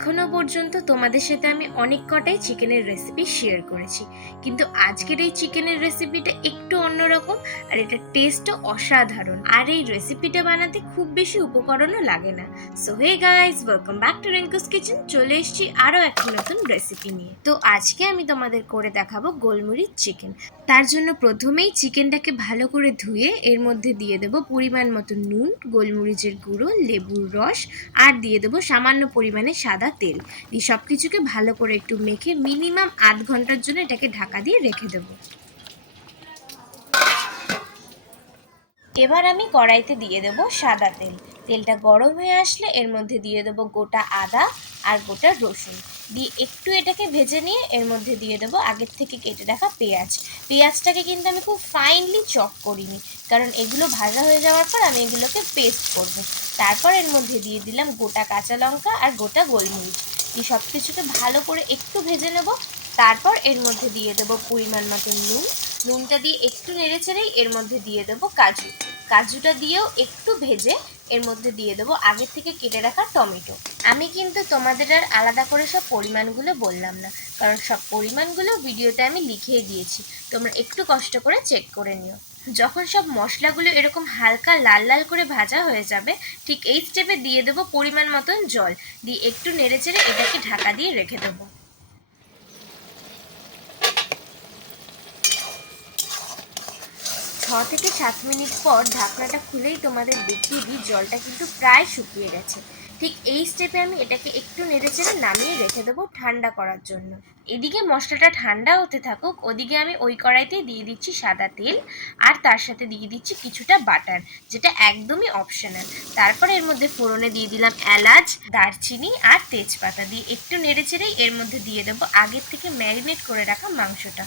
এখনও পর্যন্ত তোমাদের সাথে আমি অনেক কটাই চিকেনের রেসিপি শেয়ার করেছি। কিন্তু আজকের এই চিকেনের রেসিপিটা একটু অন্যরকম আর এটার টেস্টও অসাধারণ। আর এই রেসিপিটা বানাতে খুব বেশি উপকরণও লাগে না। So hey guys welcome back to Renku's kitchen চলে এসেছি আরও একটা নতুন রেসিপি নিয়ে। তো আজকে আমি তোমাদের করে দেখাবো গোলমরিচ চিকেন তার জন্য প্রথমেই চিকেনটাকে ভালো করে ধুয়ে এর মধ্যে দিয়ে দেবো পরিমাণ মতো নুন, গোলমরিচের গুঁড়ো, লেবুর রস, আর দিয়ে দেবো সামান্য পরিমাণে সাদা তেল। দিয়ে সব কিছুকে ভালো করে একটু মেখে মিনিমাম আধ ঘণ্টার জন্য এটাকে ঢাকা দিয়ে রেখে দেবো। এবার আমি কড়াইতে দিয়ে দেবো সাদা তেল। তেলটা গরম হয়ে আসলে এর মধ্যে দিয়ে দেবো গোটা আদা আর গোটা রসুন। দিয়ে একটু এটাকে ভেজে নিয়ে এর মধ্যে দিয়ে দেবো আগের থেকে কেটে রাখা পেঁয়াজ। পেঁয়াজটাকে কিন্তু আমি খুব ফাইনলি চপ করিনি। কারণ এগুলো ভাজা হয়ে যাওয়ার পর আমি এগুলোকে পেস্ট করব। তারপর এর মধ্যে দিয়ে দিলাম গোটা কাঁচা লঙ্কা আর গোটা গোলমরিচ। এই সব কিছুকে ভালো করে একটু ভেজে নেব। তারপর এর মধ্যে দিয়ে দেবো পরিমাণ মতো নুন। নুনটা দিয়ে একটু নেড়ে চেড়েই এর মধ্যে দিয়ে দেবো কাজু। কাজুটা দিয়েও একটু ভেজে এর মধ্যে দিয়ে দেবো আগে থেকে কেটে রাখা টমেটো। আমি কিন্তু তোমাদের আর আলাদা করে সব পরিমাণগুলো বললাম না, কারণ সব পরিমাণগুলো ভিডিওতে আমি লিখিয়ে দিয়েছি। তোমরা একটু কষ্ট করে চেক করে নিও। যখন সব মশলাগুলো এরকম হালকা লাল লাল করে ভাজা হয়ে যাবে, ঠিক এই স্টেপে দিয়ে দেবো পরিমাণ মতন জল। দিয়ে একটু নেড়ে চেড়ে এটাকে ঢাকা দিয়ে রেখে দেবো। ছ থেকে সাত মিনিট পর ঢাকনাটা খুলেই তোমাদের দেখিয়ে দিই, জলটা কিন্তু প্রায় শুকিয়ে গেছে। ঠিক এই স্টেপে আমি এটাকে একটু নেড়েচেড়ে নামিয়ে রেখে দেবো ঠান্ডা করার জন্য। এদিকে মশলাটা ঠান্ডা হতে থাকুক, ওদিকে আমি ওই কড়াইতেই দিয়ে দিচ্ছি সাদা তেল আর তার সাথে দিয়ে দিচ্ছি কিছুটা বাটার, যেটা একদমই অপশনাল তারপর এর মধ্যে ফোড়নে দিয়ে দিলাম এলাচ, দারচিনি আর তেজপাতা দিয়ে একটু নেড়েচেড়েই এর মধ্যে দিয়ে দেবো আগের থেকে ম্যারিনেট করে রাখা মাংসটা।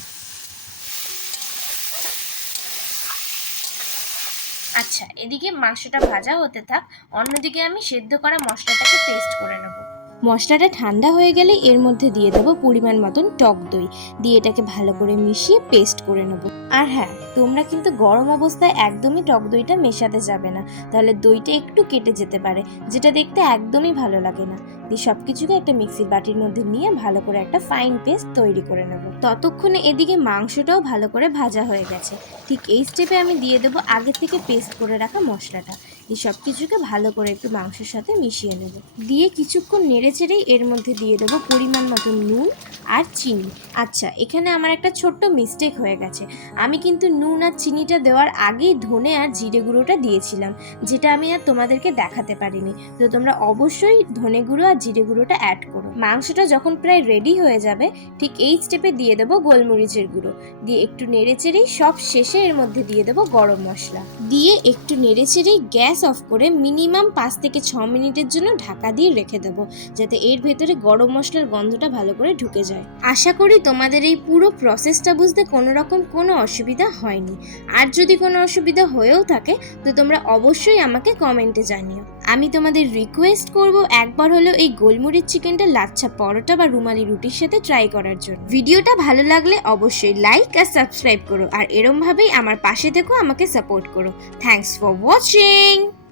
আচ্ছা এদিকে মাংসটা ভাজা হতে থাক অন্যদিকে আমি সেদ্ধ করা মশলাটাকে পেস্ট করে নেব। মশলাটা ঠান্ডা হয়ে গেলে এর মধ্যে দিয়ে দেবো পরিমাণ মতন টক দই। দিয়ে এটাকে ভালো করে মিশিয়ে পেস্ট করে নেব। আর হ্যাঁ তোমরা কিন্তু গরম অবস্থায় একদমই টক দইটা মেশাতে যাবে না। তাহলে দইটা একটু কেটে যেতে পারে, যেটা দেখতে একদমই ভালো লাগে না। দিয়ে সব কিছুকে একটা মিক্সির বাটির মধ্যে নিয়ে ভালো করে একটা ফাইন পেস্ট তৈরি করে নেব। ততক্ষণে এদিকে মাংসটাও ভালো করে ভাজা হয়ে গেছে। ঠিক এই স্টেপে আমি দিয়ে দেবো আগে থেকে পেস্ট করে রাখা মশলাটা। এই সব কিছুকে ভালো করে একটু মাংসের সাথে মিশিয়ে নেব। দিয়ে কিছুক্ষণ নেড়ে চেড়েই এর মধ্যে দিয়ে দেবো পরিমাণ মতো নুন আর চিনি। আচ্ছা এখানে আমার একটা ছোট্ট মিস্টেক হয়ে গেছে। আমি কিন্তু নুন আর চিনিটা দেওয়ার আগেই ধনে আর জিরে গুঁড়োটা দিয়েছিলাম, যেটা আমি আর তোমাদেরকে দেখাতে পারিনি। তো তোমরা অবশ্যই ধনে গুঁড়ো আর জিরে গুঁড়োটা অ্যাড করো। মাংসটা যখন প্রায় রেডি হয়ে যাবে, ঠিক এই স্টেপে দিয়ে দেবো গোলমরিচের গুঁড়ো। দিয়ে একটু নেড়েচেড়েই সব শেষে এর মধ্যে দিয়ে দেবো গরম মশলা। দিয়ে একটু নেড়েচেড়েই গ্যাস অফ করে মিনিমাম পাঁচ থেকে ছ মিনিটের জন্য ঢাকা দিয়ে রেখে দেবো, যাতে এর ভেতরে গরম মশলার গন্ধটা ভালো করে ঢুকে যায়। আশা করি তোমাদের এই পুরো প্রসেসটা বুঝতে কোনো রকম কোনো অসুবিধা হয়নি। আর যদি কোনো অসুবিধা হয়েও থাকে, তো তোমরা অবশ্যই আমাকে কমেন্টে জানিও। আমি তোমাদের রিকোয়েস্ট করব একবার হলেও এই গোলমরিচ চিকেনটা লাচ্ছা পরোটা বা রুমালি রুটির সাথে ট্রাই করার জন্য। ভিডিওটা ভালো লাগলে অবশ্যই লাইক আর সাবস্ক্রাইব করো। আর এরমভাবেই আমার পাশে থেকেও আমাকে সাপোর্ট করো। Thanks for watching